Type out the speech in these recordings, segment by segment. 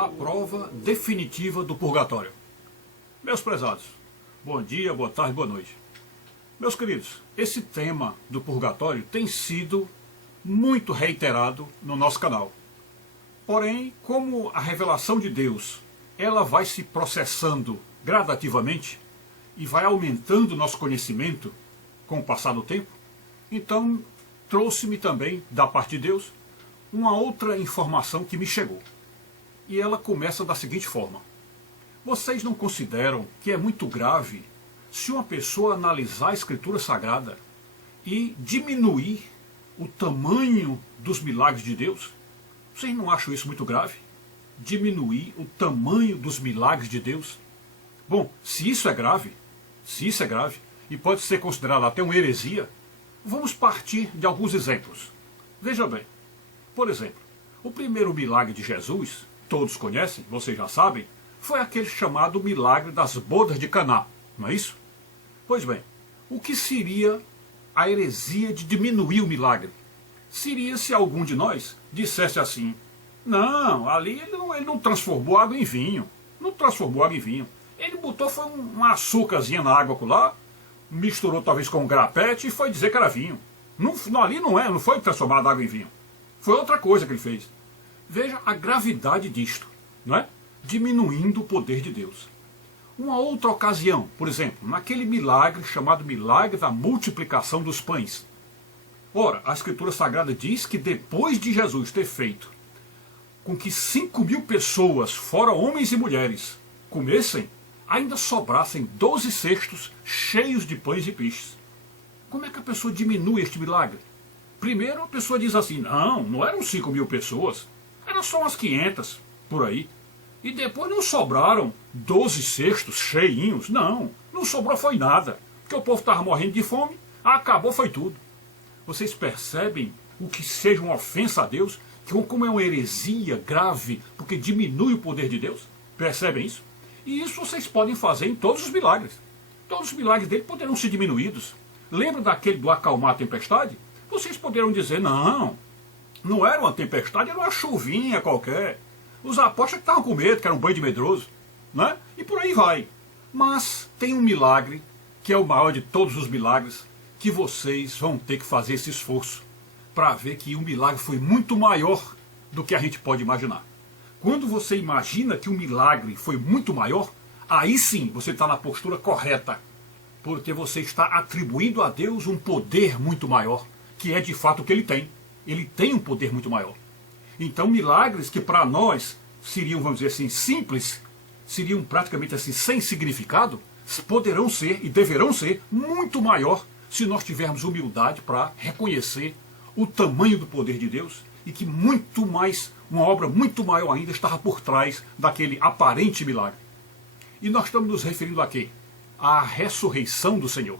a prova definitiva do purgatório. Meus prezados, bom dia, boa tarde, boa noite. Meus queridos, esse tema do purgatório tem sido muito reiterado no nosso canal. Porém, como a revelação de Deus, ela vai se processando gradativamente e vai aumentando o nosso conhecimento com o passar do tempo, então trouxe-me também, da parte de Deus, uma outra informação que me chegou. E ela começa da seguinte forma: vocês não consideram que é muito grave se uma pessoa analisar a Escritura Sagrada e diminuir o tamanho dos milagres de Deus? Vocês não acham isso muito grave? Diminuir o tamanho dos milagres de Deus? Bom, se isso é grave, e pode ser considerado até uma heresia, vamos partir de alguns exemplos. Veja bem, por exemplo, o primeiro milagre de Jesus, todos conhecem, vocês já sabem, foi aquele chamado milagre das bodas de Caná, não é isso? Pois bem, o que seria a heresia de diminuir o milagre? Seria se algum de nós dissesse assim: não, ali ele não transformou água em vinho, não transformou água em vinho. Ele botou foi uma açúcarzinha na água lá, misturou talvez com um grapete e foi dizer que era vinho. Ali não foi transformado água em vinho. Foi outra coisa que ele fez. Veja a gravidade disto, não é? Diminuindo o poder de Deus. Uma outra ocasião, por exemplo, naquele milagre chamado milagre da multiplicação dos pães. Ora, a Escritura Sagrada diz que depois de Jesus ter feito com que 5.000 pessoas, fora homens e mulheres, comessem, ainda sobrassem 12 cestos cheios de pães e peixes. Como é que a pessoa diminui este milagre? Primeiro a pessoa diz assim: não eram 5.000 pessoas, eram só umas 500, por aí. E depois não sobraram 12 cestos cheinhos, não sobrou foi nada, porque o povo estava morrendo de fome, acabou foi tudo. Vocês percebem o que seja uma ofensa a Deus, como é uma heresia grave, porque diminui o poder de Deus? Percebem isso? E isso vocês podem fazer em todos os milagres. Todos os milagres dele poderão ser diminuídos. Lembra daquele do acalmar a tempestade? Vocês poderão dizer: não era uma tempestade, era uma chuvinha qualquer. Os apóstolos estavam com medo, que era um banho de medroso, né? E por aí vai. Mas tem um milagre, que é o maior de todos os milagres, que vocês vão ter que fazer esse esforço para ver que o milagre foi muito maior do que a gente pode imaginar. Quando você imagina que o milagre foi muito maior, aí sim você está na postura correta, porque você está atribuindo a Deus um poder muito maior, que é de fato o que ele tem. Ele tem um poder muito maior. Então milagres que para nós seriam, vamos dizer assim, simples, seriam praticamente assim, sem significado, poderão ser e deverão ser muito maior se nós tivermos humildade para reconhecer o tamanho do poder de Deus e que muito mais, uma obra muito maior ainda estava por trás daquele aparente milagre. E nós estamos nos referindo a quê? À ressurreição do Senhor.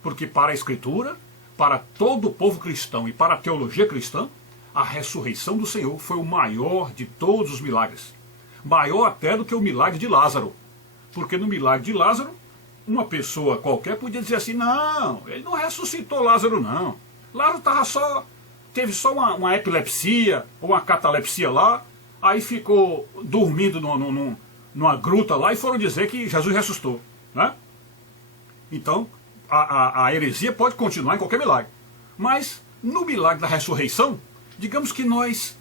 Porque para a Escritura, para todo o povo cristão e para a teologia cristã, a ressurreição do Senhor foi o maior de todos os milagres. Maior até do que o milagre de Lázaro. Porque no milagre de Lázaro, uma pessoa qualquer podia dizer assim: não, ele não ressuscitou Lázaro não. Lázaro teve só uma epilepsia, ou uma catalepsia lá, aí ficou dormindo numa gruta lá e foram dizer que Jesus ressuscitou, né? Então, a heresia pode continuar em qualquer milagre. Mas, no milagre da ressurreição, digamos que nós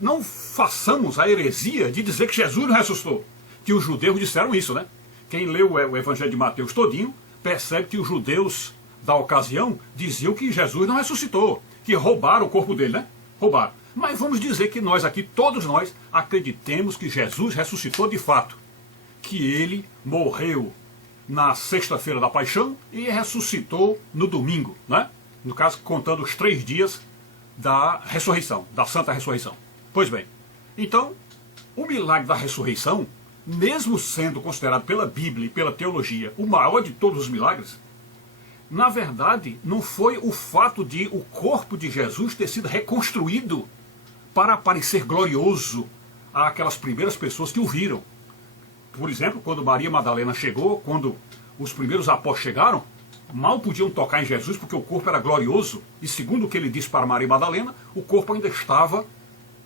não façamos a heresia de dizer que Jesus não ressuscitou. Que os judeus disseram isso, né? Quem leu o Evangelho de Mateus todinho, percebe que os judeus da ocasião diziam que Jesus não ressuscitou, que roubaram o corpo dele, né? Roubaram. Mas vamos dizer que nós aqui, todos nós, acreditemos que Jesus ressuscitou de fato. Que ele morreu na sexta-feira da paixão e ressuscitou no domingo, né? No caso, contando os 3 dias da ressurreição, da santa ressurreição. Pois bem, então, o milagre da ressurreição, mesmo sendo considerado pela Bíblia e pela teologia o maior de todos os milagres, na verdade, não foi o fato de o corpo de Jesus ter sido reconstruído para parecer glorioso àquelas primeiras pessoas que o viram. Por exemplo, quando Maria Madalena chegou, quando os primeiros apóstolos chegaram, mal podiam tocar em Jesus porque o corpo era glorioso, e segundo o que ele disse para Maria Madalena, o corpo ainda estava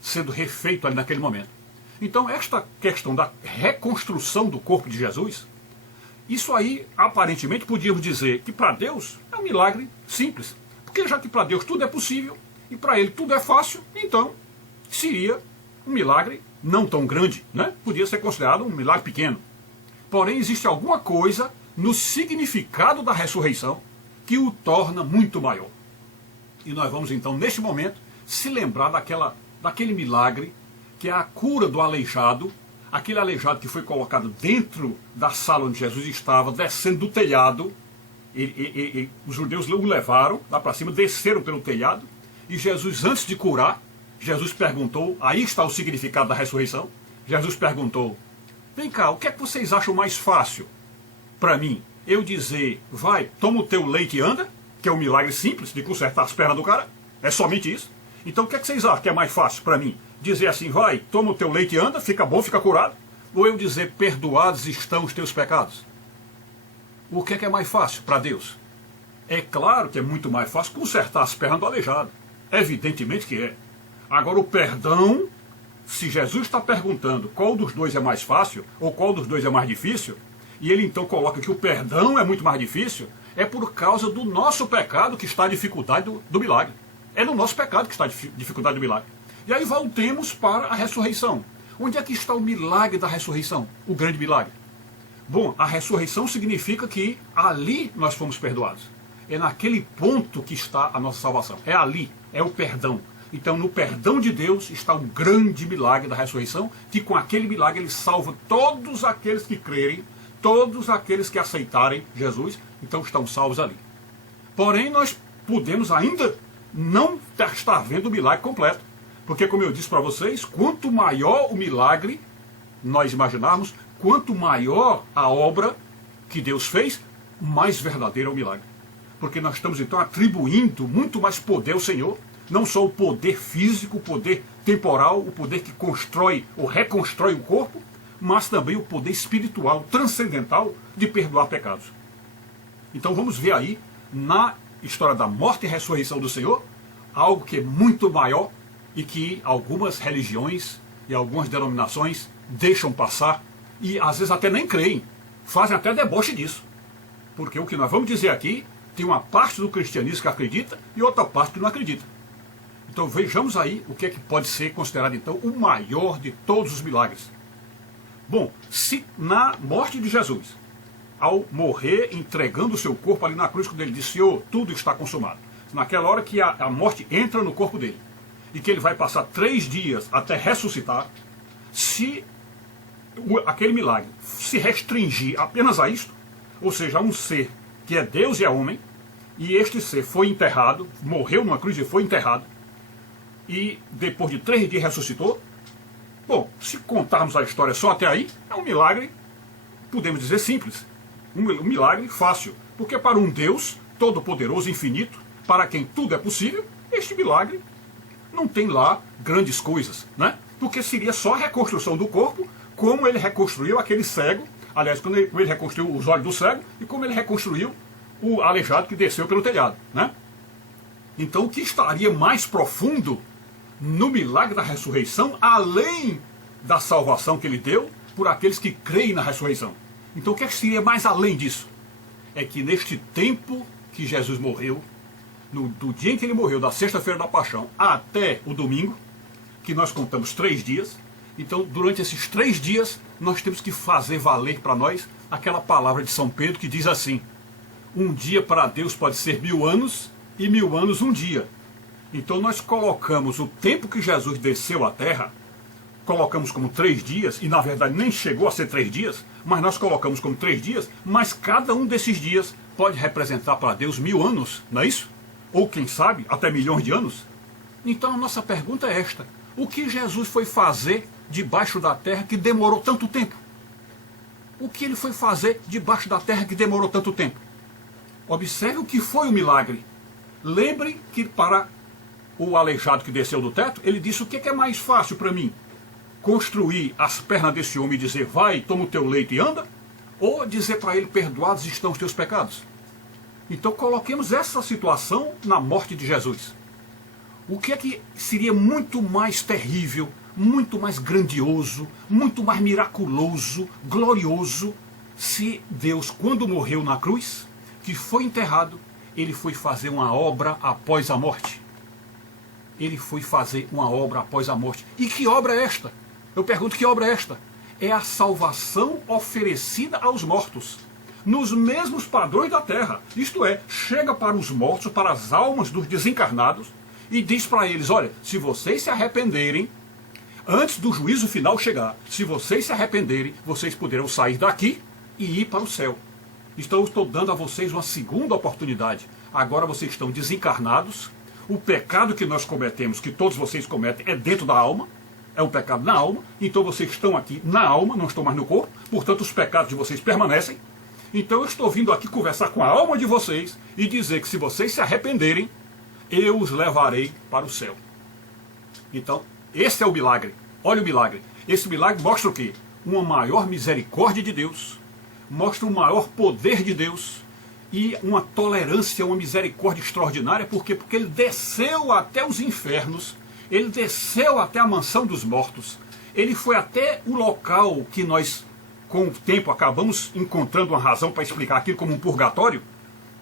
sendo refeito ali naquele momento. Então esta questão da reconstrução do corpo de Jesus, isso aí aparentemente podíamos dizer que para Deus é um milagre simples. Porque já que para Deus tudo é possível e para Ele tudo é fácil, então seria um milagre não tão grande, né? Podia ser considerado um milagre pequeno. Porém, existe alguma coisa no significado da ressurreição que o torna muito maior. E nós vamos então, neste momento, se lembrar daquele milagre que é a cura do aleijado, aquele aleijado que foi colocado dentro da sala onde Jesus estava, descendo do telhado. Os judeus o levaram lá para cima, desceram pelo telhado, e Jesus, antes de curar, Jesus perguntou, aí está o significado da ressurreição, Jesus perguntou, vem cá, o que é que vocês acham mais fácil para mim? Eu dizer, vai, toma o teu leite e anda, que é um milagre simples de consertar as pernas do cara, é somente isso. Então o que é que vocês acham que é mais fácil para mim? Dizer assim, vai, toma o teu leite e anda, fica bom, fica curado? Ou eu dizer, perdoados estão os teus pecados? O que é mais fácil para Deus? É claro que é muito mais fácil consertar as pernas do aleijado. Evidentemente que é. Agora o perdão, se Jesus está perguntando qual dos dois é mais fácil, ou qual dos dois é mais difícil, e ele então coloca que o perdão é muito mais difícil, é por causa do nosso pecado que está a dificuldade do milagre. É no nosso pecado que está a dificuldade do milagre. E aí voltemos para a ressurreição. Onde é que está o milagre da ressurreição? O grande milagre. Bom, a ressurreição significa que ali nós fomos perdoados. É naquele ponto que está a nossa salvação. É ali, é o perdão. Então no perdão de Deus está o grande milagre da ressurreição, que com aquele milagre ele salva todos aqueles que crerem, todos aqueles que aceitarem Jesus, então estão salvos ali. Porém nós podemos ainda não estar vendo o milagre completo. Porque, como eu disse para vocês, quanto maior o milagre nós imaginarmos, quanto maior a obra que Deus fez, mais verdadeiro é o milagre. Porque nós estamos então atribuindo muito mais poder ao Senhor, não só o poder físico, o poder temporal, o poder que constrói ou reconstrói o corpo, mas também o poder espiritual, transcendental, de perdoar pecados. Então vamos ver aí, na história da morte e ressurreição do Senhor, algo que é muito maior e que algumas religiões e algumas denominações deixam passar e às vezes até nem creem, fazem até deboche disso. Porque o que nós vamos dizer aqui, tem uma parte do cristianismo que acredita e outra parte que não acredita. Então vejamos aí o que é que pode ser considerado então o maior de todos os milagres. Bom, se na morte de Jesus, ao morrer entregando o seu corpo ali na cruz, quando ele disse, Senhor, tudo está consumado, naquela hora que a morte entra no corpo dele, e que ele vai passar 3 dias até ressuscitar, se aquele milagre se restringir apenas a isto, ou seja, a um ser que é Deus e é homem, e este ser foi enterrado, morreu numa cruz e foi enterrado, e depois de 3 dias ressuscitou, bom, se contarmos a história só até aí, é um milagre, podemos dizer simples, um milagre fácil, porque para um Deus todo-poderoso, infinito, para quem tudo é possível, este milagre não tem lá grandes coisas, né? Porque seria só a reconstrução do corpo, como ele reconstruiu aquele cego, aliás, quando ele reconstruiu os olhos do cego, e como ele reconstruiu o aleijado que desceu pelo telhado, né? Então o que estaria mais profundo no milagre da ressurreição, além da salvação que ele deu por aqueles que creem na ressurreição? Então o que seria mais além disso? É que neste tempo que Jesus morreu, do dia em que ele morreu, da sexta-feira da paixão até o domingo, que nós contamos 3 dias, então durante esses 3 dias nós temos que fazer valer para nós aquela palavra de São Pedro que diz assim, um dia para Deus pode ser 1000 anos e 1000 anos um dia. Então nós colocamos o tempo que Jesus desceu à terra, colocamos como 3 dias, e na verdade nem chegou a ser 3 dias, mas nós colocamos como 3 dias, mas cada um desses dias pode representar para Deus 1000 anos, não é isso? Ou quem sabe, até milhões de anos? Então a nossa pergunta é esta, o que Jesus foi fazer debaixo da terra que demorou tanto tempo? O que ele foi fazer debaixo da terra que demorou tanto tempo? Observe o que foi o milagre. Lembre que para o aleijado que desceu do teto, ele disse, o que é mais fácil para mim? Construir as pernas desse homem e dizer, vai, toma o teu leite e anda? Ou dizer para ele, perdoados estão os teus pecados? Então coloquemos essa situação na morte de Jesus. O que é que seria muito mais terrível, muito mais grandioso, muito mais miraculoso, glorioso, se Deus, quando morreu na cruz, que foi enterrado, ele foi fazer uma obra após a morte. Ele foi fazer uma obra após a morte. E que obra é esta? Eu pergunto, que obra é esta? É a salvação oferecida aos mortos, nos mesmos padrões da terra. Isto é, chega para os mortos, para as almas dos desencarnados, e diz para eles, olha, se vocês se arrependerem, antes do juízo final chegar, se vocês se arrependerem, vocês poderão sair daqui e ir para o céu. Então eu estou dando a vocês uma segunda oportunidade. Agora vocês estão desencarnados. O pecado que nós cometemos, que todos vocês cometem, é dentro da alma. É um pecado na alma. Então vocês estão aqui na alma, não estão mais no corpo. Portanto, os pecados de vocês permanecem. Então eu estou vindo aqui conversar com a alma de vocês e dizer que se vocês se arrependerem, eu os levarei para o céu. Então, esse é o milagre. Olha o milagre. Esse milagre mostra o quê? Uma maior misericórdia de Deus. Mostra um maior poder de Deus. E uma tolerância, uma misericórdia extraordinária. Por quê? Porque ele desceu até os infernos. Ele desceu até a mansão dos mortos. Ele foi até o local que nós, com o tempo, acabamos encontrando uma razão para explicar aquilo como um purgatório.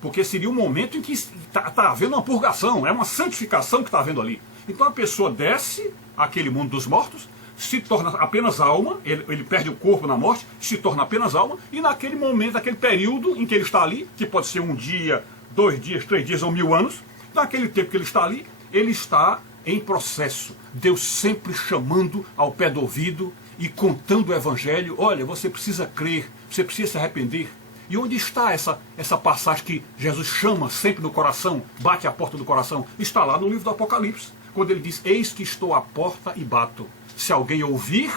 Porque seria um momento em que está havendo uma purgação. É uma santificação que está havendo ali. Então a pessoa desce àquele mundo dos mortos, se torna apenas alma, ele perde o corpo na morte, se torna apenas alma, e naquele momento, naquele período em que ele está ali, que pode ser um dia, 2 dias, 3 dias ou 1000 anos, naquele tempo que ele está ali, ele está em processo. Deus sempre chamando ao pé do ouvido e contando o evangelho. Olha, você precisa crer, você precisa se arrepender. E onde está essa passagem que Jesus chama sempre no coração, bate à porta do coração? Está lá no livro do Apocalipse, quando ele diz, eis que estou à porta e bato. Se alguém ouvir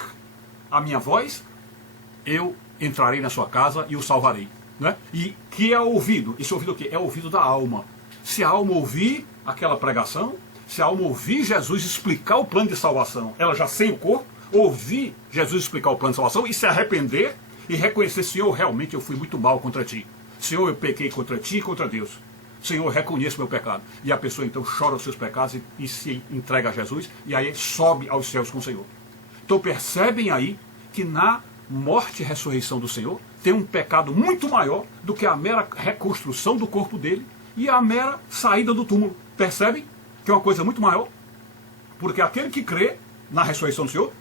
a minha voz, eu entrarei na sua casa e o salvarei. Né? E que é ouvido? Esse ouvido o quê? É o ouvido da alma. Se a alma ouvir aquela pregação, se a alma ouvir Jesus explicar o plano de salvação, ela já sem o corpo, ouvir Jesus explicar o plano de salvação e se arrepender e reconhecer, Senhor, realmente eu fui muito mal contra ti. Senhor, eu pequei contra ti e contra Deus. Senhor, eu reconheço meu pecado. E a pessoa então chora os seus pecados e se entrega a Jesus, e aí sobe aos céus com o Senhor. Então percebem aí que na morte e ressurreição do Senhor tem um pecado muito maior do que a mera reconstrução do corpo dele e a mera saída do túmulo. Percebem que é uma coisa muito maior? Porque aquele que crê na ressurreição do Senhor,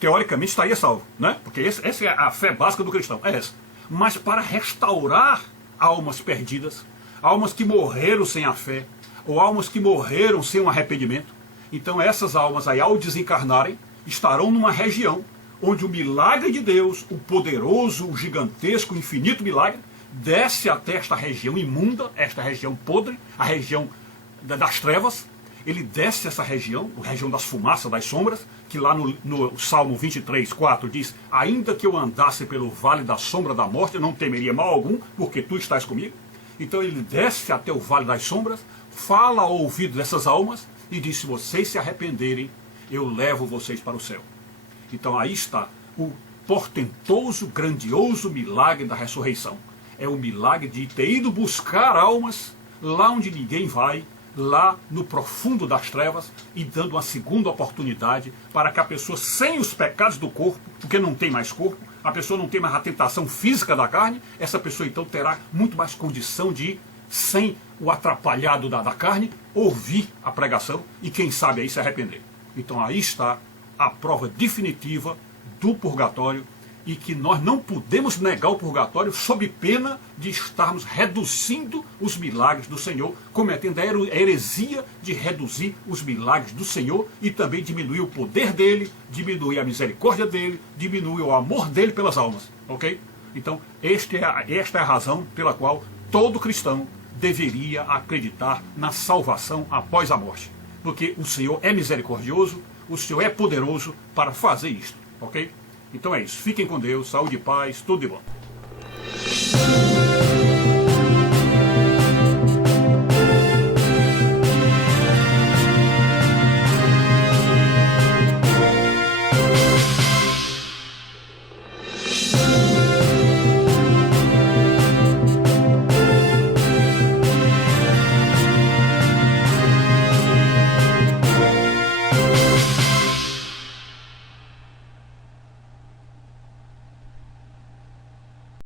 teoricamente estaria salvo, né? Porque essa é a fé básica do cristão, é essa. Mas para restaurar almas perdidas, almas que morreram sem a fé, ou almas que morreram sem um arrependimento, então essas almas aí, ao desencarnarem, estarão numa região onde o milagre de Deus, o poderoso, o gigantesco, o infinito milagre, desce até esta região imunda, esta região podre, a região das trevas. Ele desce essa região, a região das fumaças, das sombras, que lá no Salmo 23, 4 diz, ainda que eu andasse pelo vale da sombra da morte, eu não temeria mal algum, porque tu estás comigo. Então ele desce até o vale das sombras, fala ao ouvido dessas almas e diz, se vocês se arrependerem, eu levo vocês para o céu. Então aí está o portentoso, grandioso milagre da ressurreição. É o milagre de ter ido buscar almas lá onde ninguém vai, lá no profundo das trevas, e dando uma segunda oportunidade para que a pessoa, sem os pecados do corpo, porque não tem mais corpo, a pessoa não tem mais a tentação física da carne, essa pessoa então terá muito mais condição de, sem o atrapalhado da carne, ouvir a pregação e quem sabe aí se arrepender. Então aí está a prova definitiva do purgatório, e que nós não podemos negar o purgatório sob pena de estarmos reduzindo os milagres do Senhor, cometendo a heresia de reduzir os milagres do Senhor e também diminuir o poder dele, diminuir a misericórdia dele, diminuir o amor dele pelas almas. Ok? Então, esta é a razão pela qual todo cristão deveria acreditar na salvação após a morte. Porque o Senhor é misericordioso, o Senhor é poderoso para fazer isto. Ok? Então é isso. Fiquem com Deus, saúde e paz, tudo de bom.